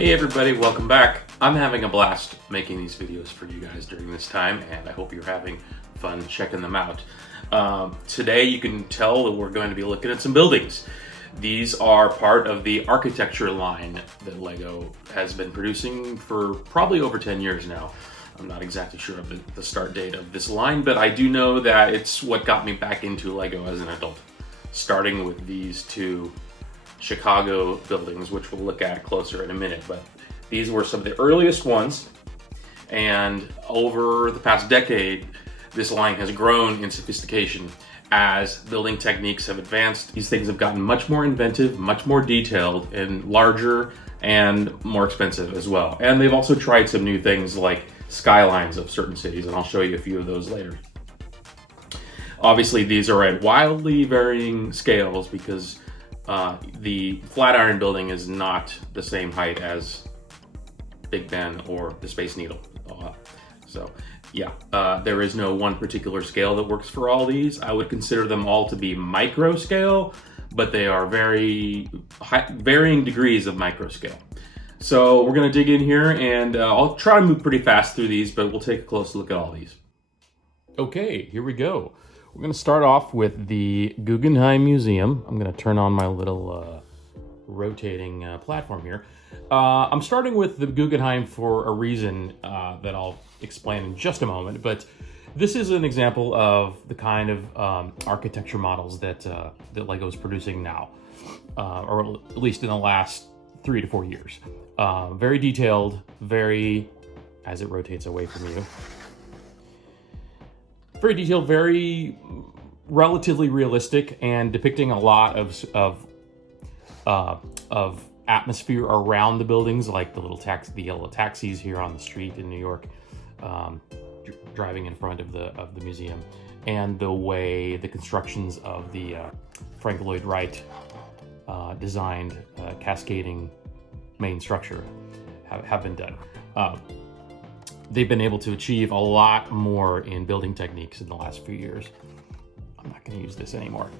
Hey everybody, welcome back. I'm having a blast making these videos for you guys during this time, and I hope you're having fun checking them out. Today you can tell that we're going to be looking at some buildings. These are part of the architecture line that LEGO has been producing for probably over 10 years now. I'm not exactly sure of the start date of this line, but I do know that it's what got me back into LEGO as an adult, starting with these two Chicago buildings, which we'll look at closer in a minute. But these were some of the earliest ones, and over the past decade, this line has grown in sophistication as building techniques have advanced. These things have gotten much more inventive, much more detailed, and larger and more expensive as well. And they've also tried some new things like skylines of certain cities, and I'll show you a few of those later. Obviously, these are at wildly varying scales because the Flatiron building is not the same height as Big Ben or the Space Needle. There is no one particular scale that works for all these. I would consider them all to be micro scale, but they are very varying degrees of micro scale. So we're going to dig in here, and I'll try to move pretty fast through these, but we'll take a close look at all these. Okay, here we go. We're going to start off with the Guggenheim Museum. I'm going to turn on my little rotating platform here. I'm starting with the Guggenheim for a reason that I'll explain in just a moment, but this is an example of the kind of architecture models that LEGO is producing now, or at least in the last 3 to 4 years. Very detailed, very, as it rotates away from you, very detailed, very relatively realistic, and depicting a lot of atmosphere around the buildings, like the yellow taxis here on the street in New York, driving in front of the museum, and the way the constructions of the Frank Lloyd Wright designed cascading main structure have been done. They've been able to achieve a lot more in building techniques in the last few years. I'm not going to use this anymore.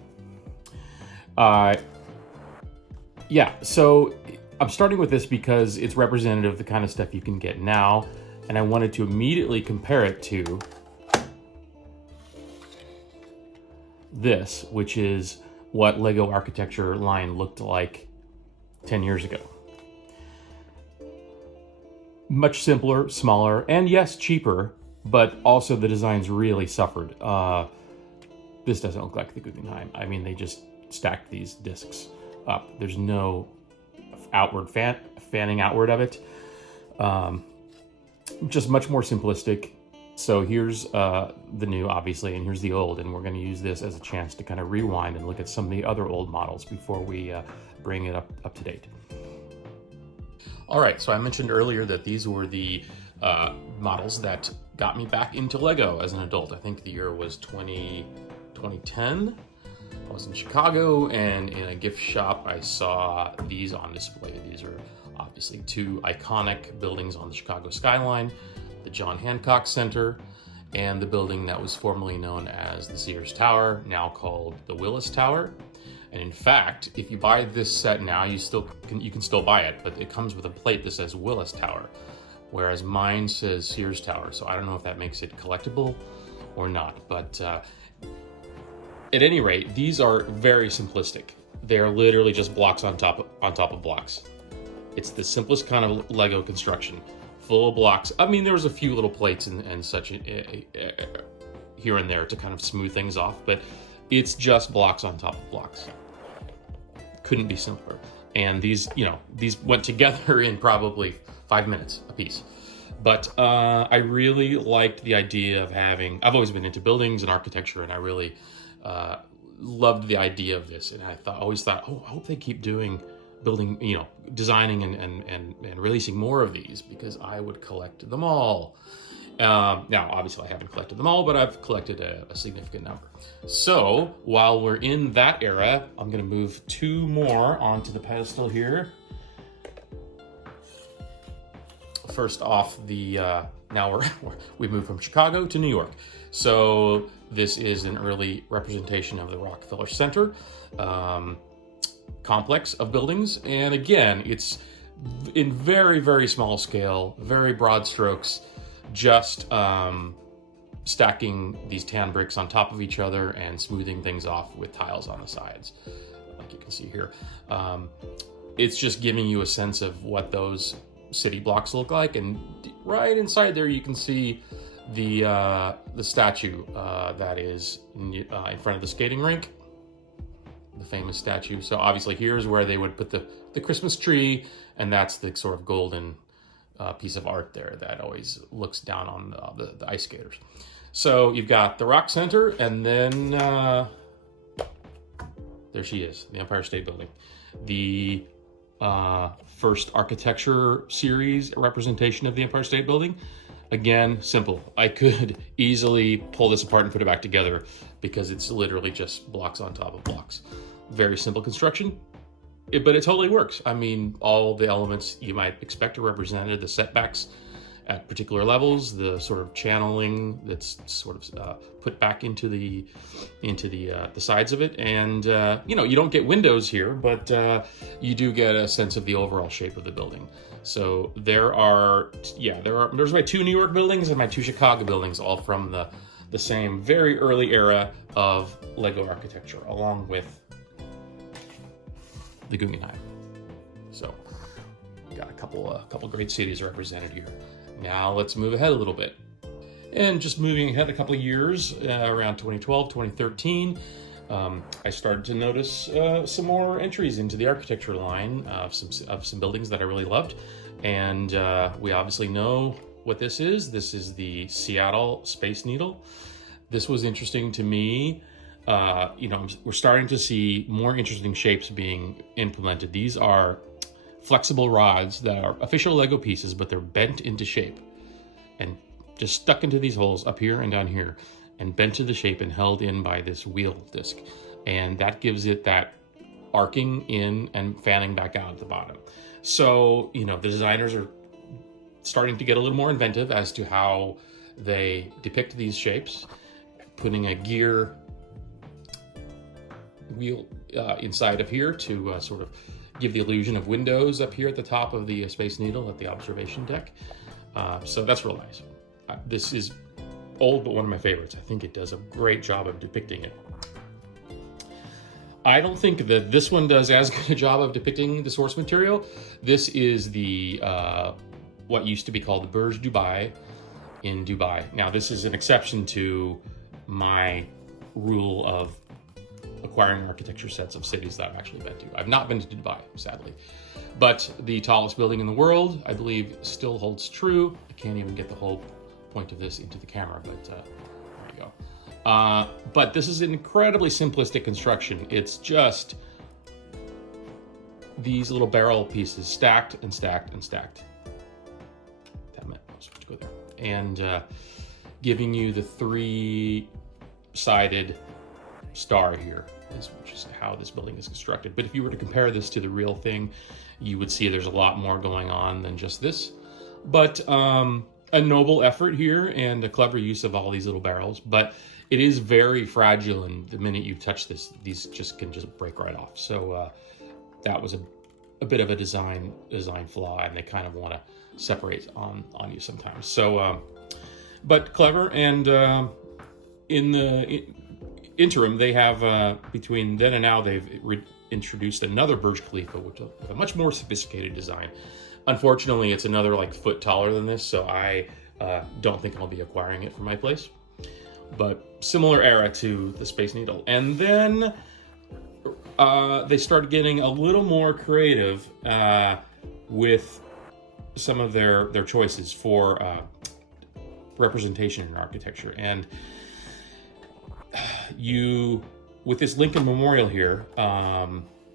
So I'm starting with this because it's representative of the kind of stuff you can get now, and I wanted to immediately compare it to this, which is what LEGO architecture line looked like 10 years ago. Much simpler, smaller, and yes, cheaper, but also the designs really suffered. This doesn't look like the Guggenheim. I mean, they just stacked these discs up. There's no outward fanning outward of it. Just much more simplistic. So here's the new, obviously, and here's the old, and we're going to use this as a chance to kind of rewind and look at some of the other old models before we bring it up to date. All right, so I mentioned earlier that these were the models that got me back into LEGO as an adult. I think the year was 2010. I was in Chicago, and in a gift shop, I saw these on display. These are obviously two iconic buildings on the Chicago Skyline, the John Hancock Center, and the building that was formerly known as the Sears Tower, now called the Willis Tower. And in fact, if you buy this set now, you can still buy it, but it comes with a plate that says Willis Tower, whereas mine says Sears Tower. So I don't know if that makes it collectible or not, but at any rate, these are very simplistic. They are literally just blocks on top of blocks. It's the simplest kind of LEGO construction, full of blocks. I mean, there was a few little plates and such here and there to kind of smooth things off, but it's just blocks on top of blocks. Couldn't be simpler. And these went together in probably 5 minutes a piece. But I really liked the idea of I've always been into buildings and architecture, and I really loved the idea of this. And I always thought, I hope they keep building, designing and releasing more of these, because I would collect them all. Now, obviously, I haven't collected them all, but I've collected a significant number. So, while we're in that era, I'm going to move 2 more onto the pedestal here. First off, now we moved from Chicago to New York. So, this is an early representation of the Rockefeller Center complex of buildings. And again, it's in very, very small scale, very broad strokes, just stacking these tan bricks on top of each other and smoothing things off with tiles on the sides, like you can see here. It's just giving you a sense of what those city blocks look like, and right inside there you can see the statue that is in front of the skating rink, the famous statue. So obviously here's where they would put the Christmas tree, and that's the sort of golden piece of art there that always looks down on the ice skaters. So you've got the Rock Center, and then there she is, the Empire State Building. The first architecture series representation of the Empire State Building. Again, simple. I could easily pull this apart and put it back together because it's literally just blocks on top of blocks. Very simple construction, but it totally works. I mean, all the elements you might expect are represented, the setbacks at particular levels, the sort of channeling that's sort of put back into the sides of it, and you know, you don't get windows here, but you do get a sense of the overall shape of the building. So there's my 2 New York buildings and my 2 Chicago buildings, all from the same very early era of Lego architecture, along with the Guggenheim. So got a couple great cities represented here. Now let's move ahead a little bit. And just moving ahead a couple of years, around 2012, 2013, I started to notice some more entries into the architecture line of some buildings that I really loved. And we obviously know what this is. This is the Seattle Space Needle. This was interesting to me. We're starting to see more interesting shapes being implemented. These are flexible rods that are official Lego pieces, but they're bent into shape and just stuck into these holes up here and down here, and bent to the shape and held in by this wheel disc. And that gives it that arcing in and fanning back out at the bottom. So, the designers are starting to get a little more inventive as to how they depict these shapes, putting a gear wheel inside of here to sort of give the illusion of windows up here at the top of the Space Needle at the observation deck. So that's real nice. This is old, but one of my favorites. I think it does a great job of depicting it. I don't think that this one does as good a job of depicting the source material. This is the what used to be called the Burj Dubai in Dubai. Now, this is an exception to my rule of acquiring architecture sets of cities that I've actually been to. I've not been to Dubai, sadly. But the tallest building in the world, I believe, still holds true. I can't even get the whole point of this into the camera, but there you go. But this is an incredibly simplistic construction. It's just these little barrel pieces stacked and stacked and stacked. Damn it, I was supposed to go there. And giving you the 3-sided star here, which is how this building is constructed. But if you were to compare this to the real thing, you would see there's a lot more going on than just this. But a noble effort here and a clever use of all these little barrels. But it is very fragile, and the minute you touch this, these can just break right off. So that was a bit of a design flaw, and they kind of want to separate on you sometimes. So, but clever, and in the interim, they have between then and now they've introduced another Burj Khalifa, which is a much more sophisticated design. Unfortunately, it's another foot taller than this, so I don't think I'll be acquiring it for my place. But similar era to the Space Needle. And then they started getting a little more creative with some of their choices for representation in architecture. And with this Lincoln Memorial here,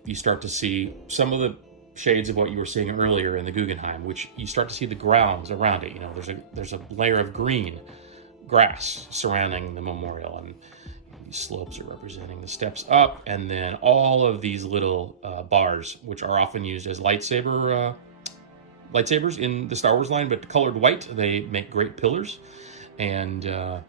you start to see some of the shades of what you were seeing earlier in the Guggenheim, which you start to see the grounds around it. There's a layer of green grass surrounding the memorial, and these slopes are representing the steps up, and then all of these little bars, which are often used as lightsabers in the Star Wars line, but colored white. They make great pillars, and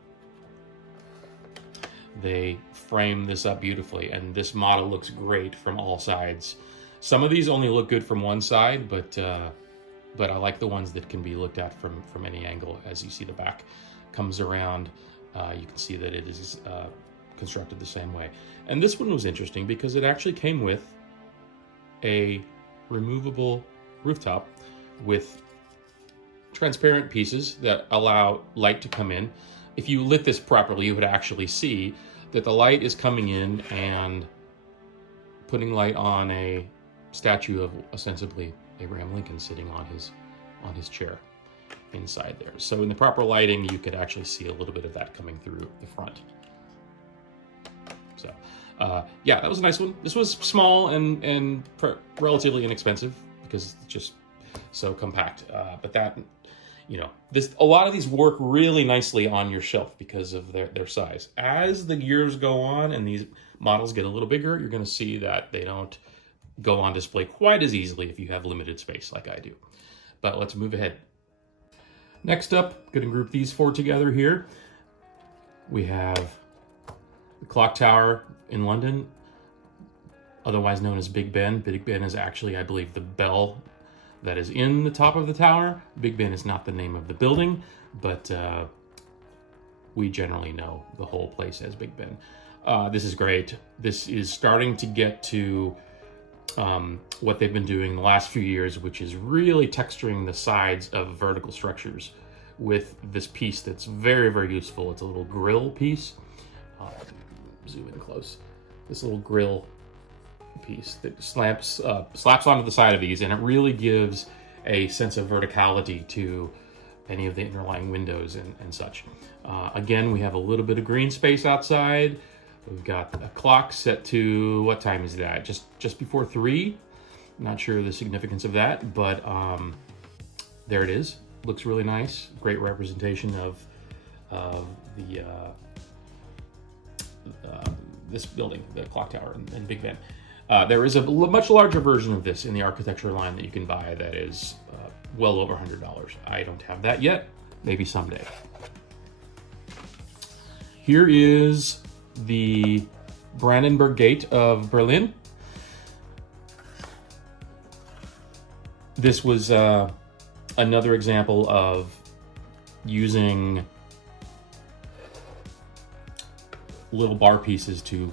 they frame this up beautifully, and this model looks great from all sides. Some of these only look good from one side, but I like the ones that can be looked at from any angle. As you see, the back comes around. You can see that it is constructed the same way. And this one was interesting because it actually came with a removable rooftop with transparent pieces that allow light to come in. If you lit this properly, you would actually see that the light is coming in and putting light on a statue of ostensibly Abraham Lincoln sitting on his chair inside there. So in the proper lighting, you could actually see a little bit of that coming through the front. So yeah, that was a nice one. This was small and relatively inexpensive because it's just so compact. But that, you know, a lot of these work really nicely on your shelf because of their size. As the years go on and these models get a little bigger, you're going to see that they don't go on display quite as easily if you have limited space like I do. But let's move ahead. Next up, going to group these four together here. We have the clock tower in London, otherwise known as Big Ben. Big Ben is actually, I believe, the bell that is in the top of the tower. Big Ben is not the name of the building, but we generally know the whole place as Big Ben. This is great. This is starting to get to what they've been doing the last few years, which is really texturing the sides of vertical structures with this piece that's very, very useful. It's a little grill piece. Zoom in close. This little grill piece that slaps onto the side of these, and it really gives a sense of verticality to any of the underlying windows and such. Again, we have a little bit of green space outside. We've got a clock set to, what time is that? Just before 3. Not sure the significance of that, but there it is. Looks really nice. Great representation of the this building, the clock tower in Big Ben. There is a much larger version of this in the architecture line that you can buy that is well over $100. I don't have that yet. Maybe someday. Here is the Brandenburg Gate of Berlin. This was another example of using little bar pieces to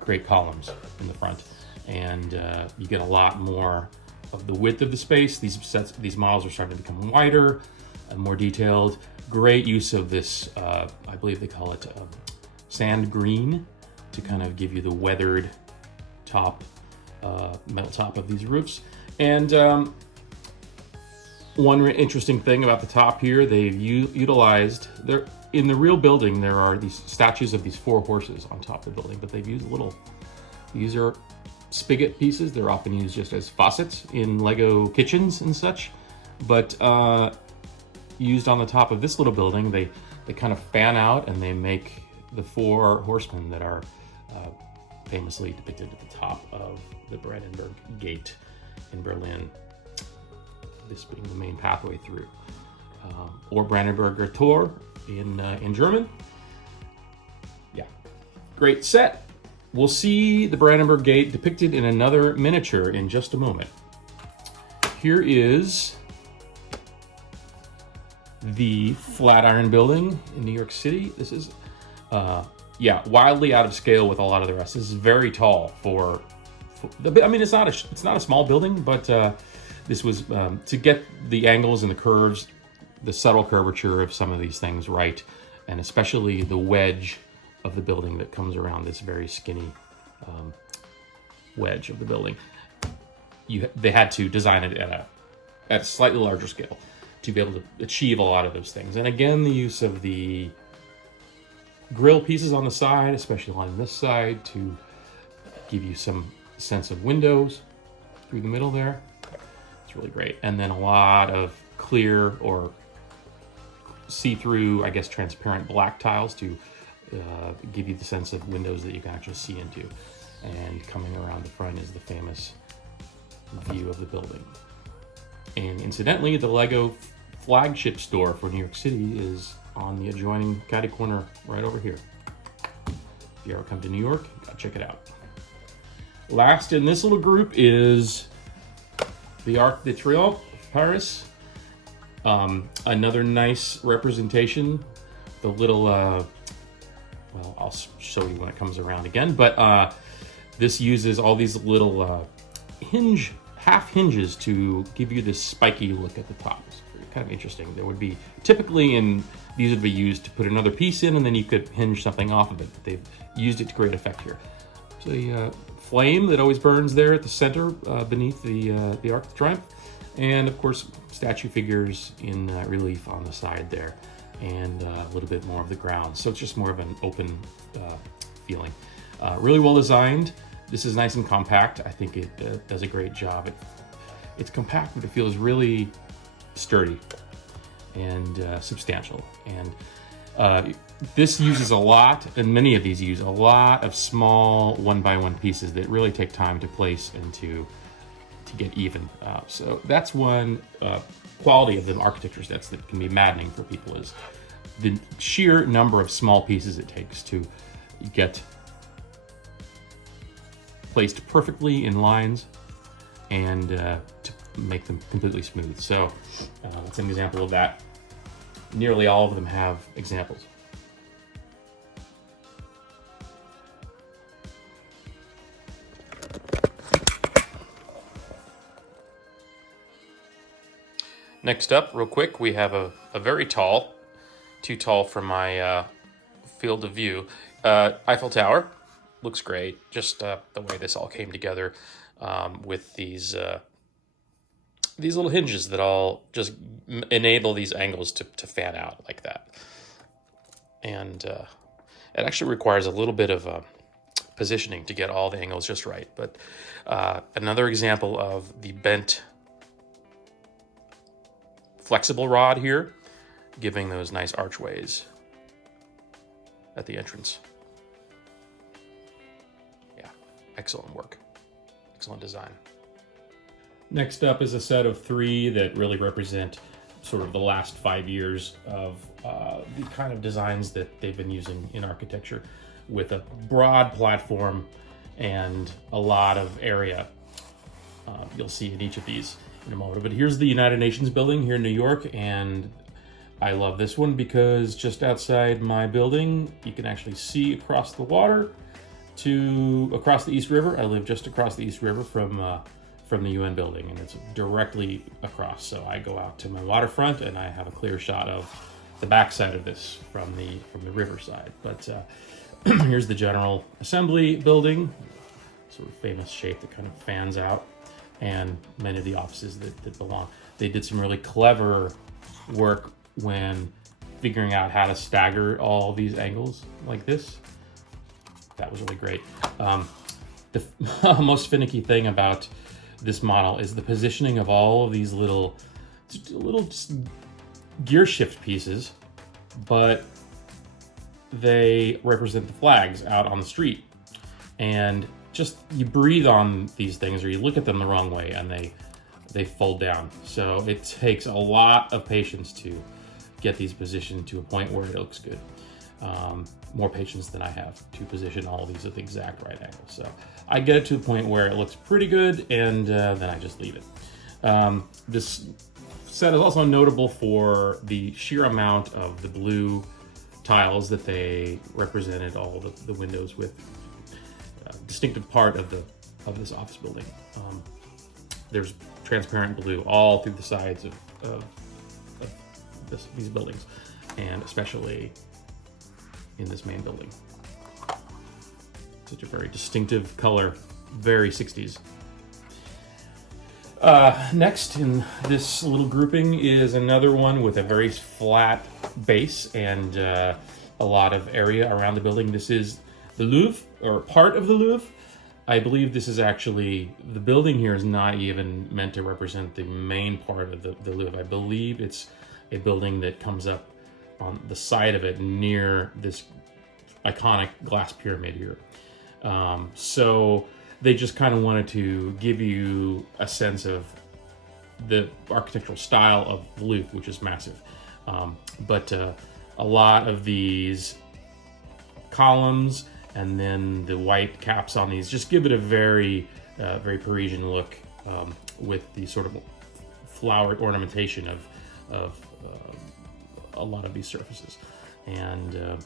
create columns in the front, and you get a lot more of the width of the space. These models are starting to become wider and more detailed. Great use of this, I believe they call it sand green, to kind of give you the weathered top, metal top of these roofs. And one interesting thing about the top here, they've utilized, in the real building, there are these statues of these 4 horses on top of the building, but they've used these are spigot pieces. They're often used just as faucets in Lego kitchens and such, but used on the top of this little building, they kind of fan out and they make the 4 horsemen that are famously depicted at the top of the Brandenburg Gate in Berlin, this being the main pathway through, or Brandenburger Tor in German. Yeah, great set. We'll see the Brandenburg Gate depicted in another miniature in just a moment. Here is the Flatiron Building in New York City. This is, yeah, wildly out of scale with a lot of the rest. This is very tall for I mean, it's not a small building, but this was to get the angles and the curves, the subtle curvature of some of these things right, and especially the wedge of the building that comes around this very skinny wedge of the building. They had to design it at a slightly larger scale to be able to achieve a lot of those things. And again, the use of the grill pieces on the side, especially on this side, to give you some sense of windows through the middle there. It's really great. And then a lot of clear or see-through, I guess, transparent black tiles to give you the sense of windows that you can actually see into. And coming around the front is the famous view of the building. And incidentally, the Lego flagship store for New York City is on the adjoining catty corner right over here. If you ever come to New York, go check it out. Last in this little group is the Arc de Triomphe, Paris. Another nice representation. The little, well, I'll show you when it comes around again, but this uses all these little half hinges to give you this spiky look at the top. It's kind of interesting. There would be, typically these would be used to put another piece in and then you could hinge something off of it, but they've used it to great effect here. So the flame that always burns there at the center beneath the Arc de Triomphe. And of course, statue figures in relief on the side there, and a little bit more of the ground. So it's just more of an open feeling. Really well designed. This is nice and compact. I think it does a great job. It's compact, but it feels really sturdy and substantial. And this uses a lot, and many of these use a lot of small one-by-one pieces that really take time to place and to get even. So that's one quality of the architecture sets that can be maddening for people, is the sheer number of small pieces it takes to get placed perfectly in lines and to make them completely smooth. So that's an example of that. Nearly all of them have examples. Next up, real quick, we have a very tall, too tall for my field of view, Eiffel Tower. Looks great, just the way this all came together with these little hinges that all just enable these angles to fan out like that. And it actually requires a little bit of positioning to get all the angles just right. But another example of the bent flexible rod here, giving those nice archways at the entrance. Yeah, excellent work, excellent design. Next up is a set of three that really represent sort of the last 5 years of the kind of designs that they've been using in architecture, with a broad platform and a lot of area. You'll see in each of these in a moment. But here's the United Nations building here in New York, and I love this one because just outside my building, you can actually see across the water across the East River. I live just across the East River from the UN building, and it's directly across. So I go out to my waterfront and I have a clear shot of the backside of this from the riverside. But here's the General Assembly building, sort of famous shape that kind of fans out, and many of the offices that belong. They did some really clever work when figuring out how to stagger all these angles like this. That was really great. The most finicky thing about this model is the positioning of all of these little gear shift pieces, but they represent the flags out on the street. And just, you breathe on these things or you look at them the wrong way and they fold down. So it takes a lot of patience to get these positioned to a point where it looks good. More patience than I have to position all of these at the exact right angle. So I get it to the point where it looks pretty good, and then I just leave it. This set is also notable for the sheer amount of the blue tiles that they represented all the windows with. Distinctive part of this office building. There's transparent blue all through the sides of these buildings, and especially in this main building. Such a very distinctive color, very 60s. Next in this little grouping is another one with a very flat base and a lot of area around the building. This is the Louvre, or part of the Louvre. I believe this is actually, the building here is not even meant to represent the main part of the Louvre. I believe it's a building that comes up on the side of it near this iconic glass pyramid here. So they just kind of wanted to give you a sense of the architectural style of the Louvre, which is massive. But a lot of these columns and then the white caps on these just give it a very very Parisian look, with the sort of flowered ornamentation of a lot of these surfaces, and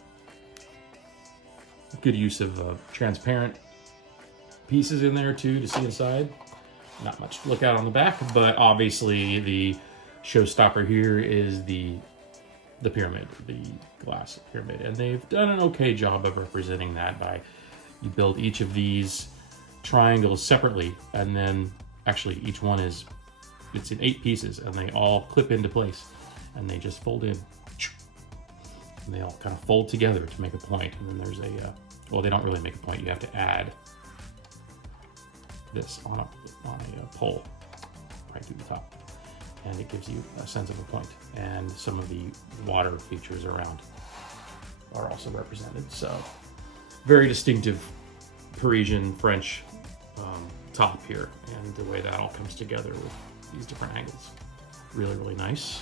good use of transparent pieces in there too to see inside. Not much to look out on the back, but obviously the showstopper here is the pyramid, the glass pyramid, and they've done an okay job of representing that by, you build each of these triangles separately, and then actually each one it's in 8 pieces, and they all clip into place, and they just fold in, and they all kind of fold together to make a point. And then there's a well, they don't really make a point, you have to add this on a pole right through the top, and it gives you a sense of a point. And some of the water features around are also represented. So very distinctive Parisian French top here, and the way that all comes together with these different angles. Really, really nice.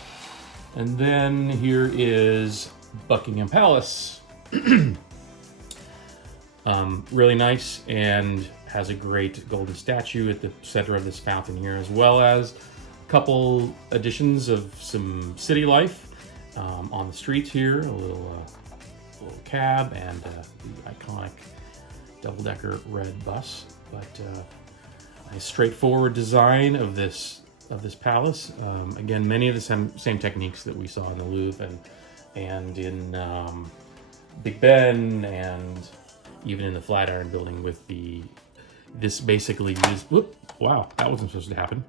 And then here is Buckingham Palace. Really nice, and has a great golden statue at the center of this fountain here, as well as a couple additions of some city life on the streets here. A little cab and the iconic double-decker red bus, but a straightforward design of this palace. Again, many of the same techniques that we saw in the Louvre and in Big Ben, and even in the Flatiron building with this basically used, whoop, wow, that wasn't supposed to happen.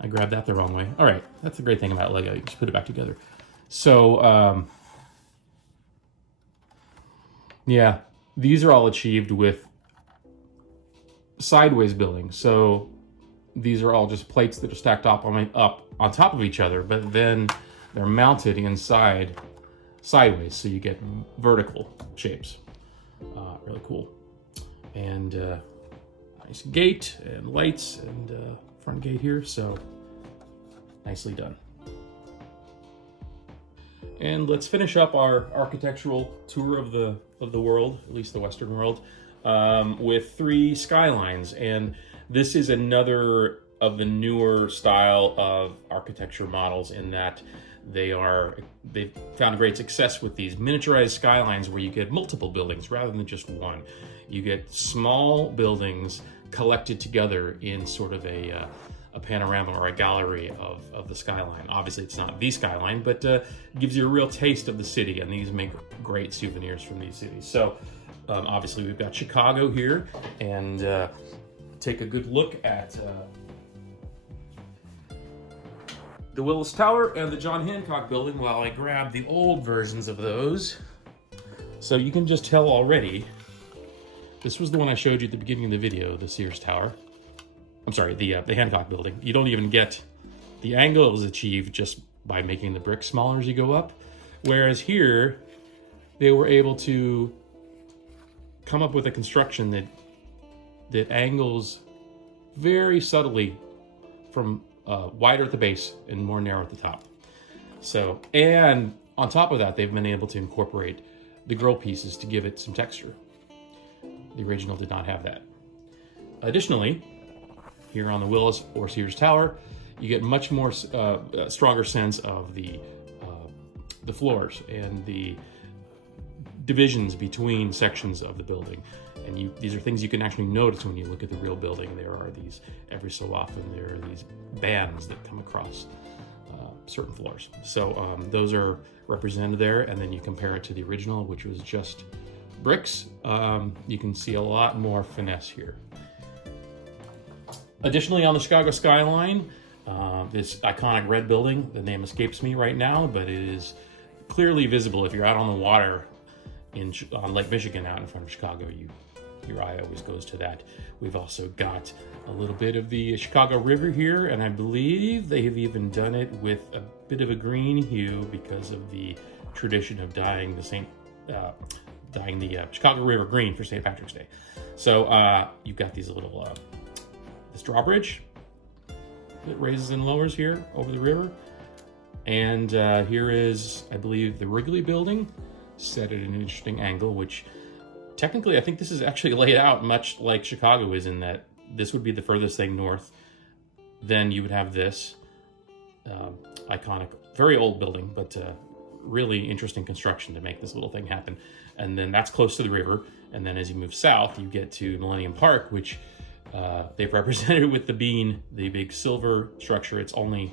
I grabbed that the wrong way. All right, that's the great thing about Lego, you just put it back together. So, yeah, these are all achieved with sideways building. So these are all just plates that are stacked up on top of each other, but then they're mounted inside sideways, so you get vertical shapes. Really cool. And nice gate and lights and front gate here, so nicely done. And let's finish up our architectural tour of the world, at least the Western world, with 3 skylines. And this is another of the newer style of architecture models, in that they've found great success with these miniaturized skylines, where you get multiple buildings rather than just one. You get small buildings collected together in sort of a panorama or a gallery of the skyline. Obviously, it's not the skyline, but gives you a real taste of the city, and these make great souvenirs from these cities. So obviously, we've got Chicago here, and take a good look at the Willis Tower and the John Hancock building while I grab the old versions of those. So you can just tell already, this was the one I showed you at the beginning of the video, the Sears Tower. I'm sorry, the Hancock building. You don't even get, the angle is achieved just by making the bricks smaller as you go up. Whereas here, they were able to come up with a construction that angles very subtly from wider at the base and more narrow at the top. So, and on top of that, they've been able to incorporate the grill pieces to give it some texture. The original did not have that. Additionally, here on the Willis or Sears Tower, you get much more stronger sense of the floors and the divisions between sections of the building. And these are things you can actually notice when you look at the real building. There are these, every so often, there are these bands that come across certain floors. So those are represented there, and then you compare it to the original, which was just bricks. You can see a lot more finesse here. Additionally, on the Chicago skyline, this iconic red building, the name escapes me right now, but it is clearly visible if you're out on the water on Lake Michigan out in front of Chicago. Your eye always goes to that. We've also got a little bit of the Chicago River here, and I believe they have even done it with a bit of a green hue because of the tradition of dyeing the Chicago River green for St. Patrick's Day. So you've got these little this drawbridge that raises and lowers here over the river, and here is, I believe, the Wrigley Building, set at an interesting angle, which technically, I think this is actually laid out much like Chicago is, in that this would be the furthest thing north. Then you would have this iconic, very old building, but really interesting construction to make this little thing happen. And then that's close to the river. And then as you move south, you get to Millennium Park, which they've represented with the bean, the big silver structure. It's only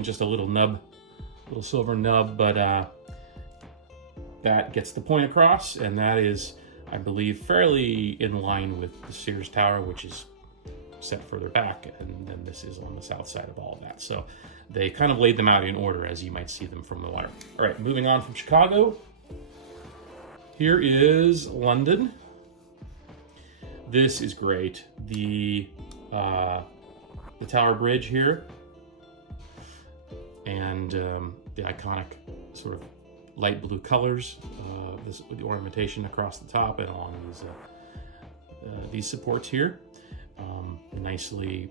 just a little nub, little silver nub, but that gets the point across, and that is, I believe, fairly in line with the Sears Tower, which is set further back, and then this is on the south side of all of that. So they kind of laid them out in order as you might see them from the water. All right, moving on from Chicago. Here is London. This is great. The Tower Bridge here, and the iconic sort of light blue colors, the ornamentation across the top and along these supports here, nicely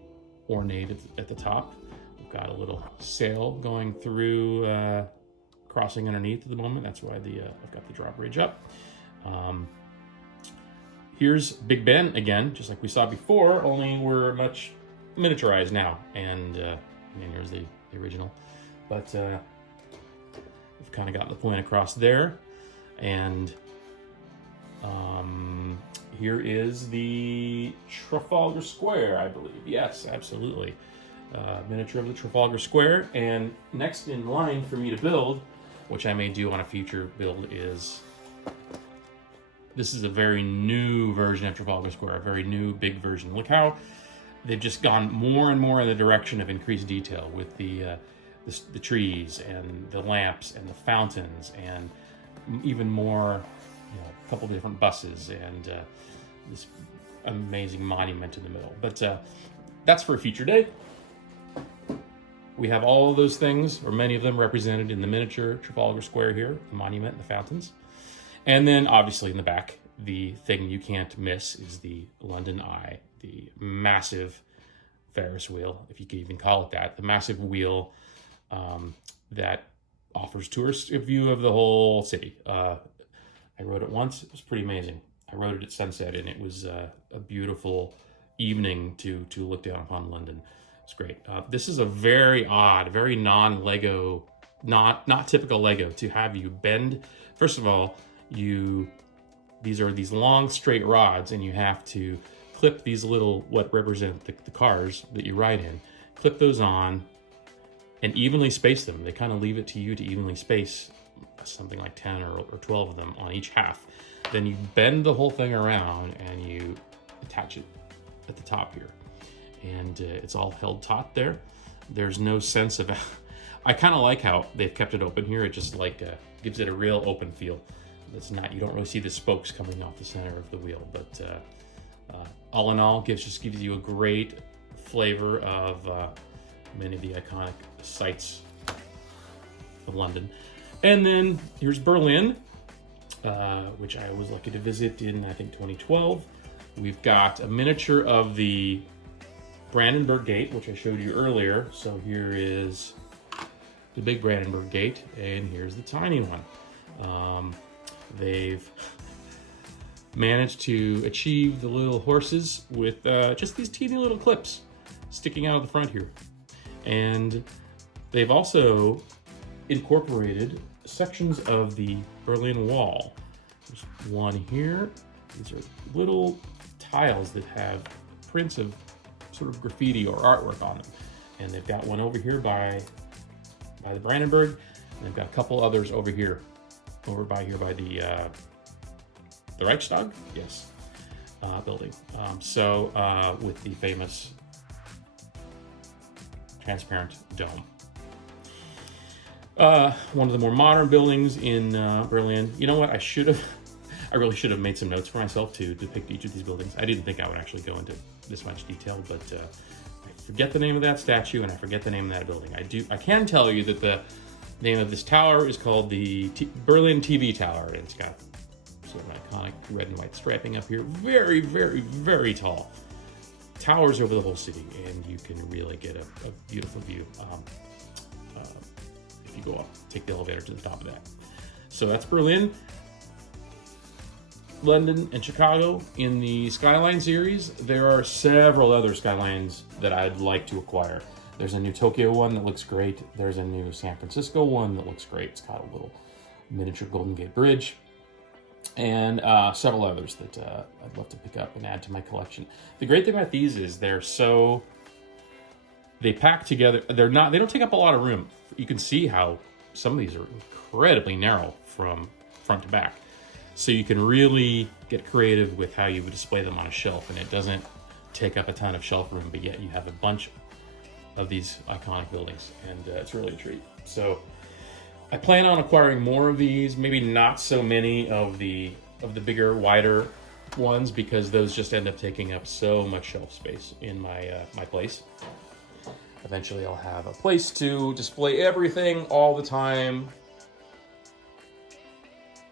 ornate at the top. We've got a little sail going through, crossing underneath at the moment. That's why I've got the drawbridge up. Here's Big Ben again, just like we saw before, only we're much miniaturized now. And here's the original. But we've kind of got the point across there. And here is the Trafalgar Square, I believe. Yes, absolutely. Miniature of the Trafalgar Square. And next in line for me to build, which I may do on a future build, is this is a very new version of Trafalgar Square, a very new big version. Look how they've just gone more and more in the direction of increased detail with the trees and the lamps and the fountains, and even more, a couple of different buses and this amazing monument in the middle. But that's for a future day. We have all of those things, or many of them, represented in the miniature Trafalgar Square here, the monument and the fountains. And then obviously in the back, the thing you can't miss is the London Eye, the massive Ferris wheel, if you could even call it that, the massive wheel that offers tourists a view of the whole city. I rode it once. It was pretty amazing. I rode it at sunset, and it was a beautiful evening to look down upon London. It's great. This is a very odd, very non-Lego, not typical Lego, to have you bend. First of all, these are these long straight rods, and you have to clip these little, what represent the cars that you ride in, clip those on and evenly space them. They kind of leave it to you to evenly space something like 10 or 12 of them on each half. Then you bend the whole thing around and you attach it at the top here. And it's all held taut there. There's no sense of, I kind of like how they've kept it open here. It just gives it a real open feel. It's not, you don't really see the spokes coming off the center of the wheel, but all in all, just gives you a great flavor of many of the iconic sights of London. And then here's Berlin, which I was lucky to visit in, I think, 2012. We've got a miniature of the Brandenburg Gate, which I showed you earlier. So here is the big Brandenburg Gate, and here's the tiny one. They've managed to achieve the little horses with just these teeny little clips sticking out of the front here. And they've also incorporated sections of the Berlin Wall. There's one here. These are little tiles that have prints of sort of graffiti or artwork on them. And they've got one over here by the Brandenburg, and they've got a couple others over here, by the Reichstag, yes, building. With the famous transparent dome. One of the more modern buildings in Berlin. You know what? I really should have made some notes for myself to depict each of these buildings. I didn't think I would actually go into this much detail, but I forget the name of that statue and I forget the name of that building. I can tell you that the name of this tower is called the Berlin TV Tower, and it's got sort of an iconic red and white striping up here. Very, very, very tall. Towers over the whole city, and you can really get a beautiful view if you go up, take the elevator to the top of that. So that's Berlin. London, and Chicago in the Skyline series. There are several other Skylines that I'd like to acquire. There's a new Tokyo one that looks great. There's a new San Francisco one that looks great. It's got a little miniature Golden Gate Bridge. And several others that I'd love to pick up and add to my collection. The great thing about these is they pack together. They don't take up a lot of room. You can see how some of these are incredibly narrow from front to back. So you can really get creative with how you would display them on a shelf, and it doesn't take up a ton of shelf room, but yet you have a bunch of these iconic buildings, and it's really a treat. So I plan on acquiring more of these, maybe not so many of the bigger, wider ones, because those just end up taking up so much shelf space in my place. Eventually I'll have a place to display everything all the time,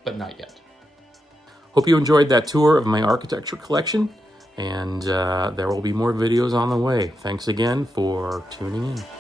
but not yet. Hope you enjoyed that tour of my architecture collection, and there will be more videos on the way. Thanks again for tuning in.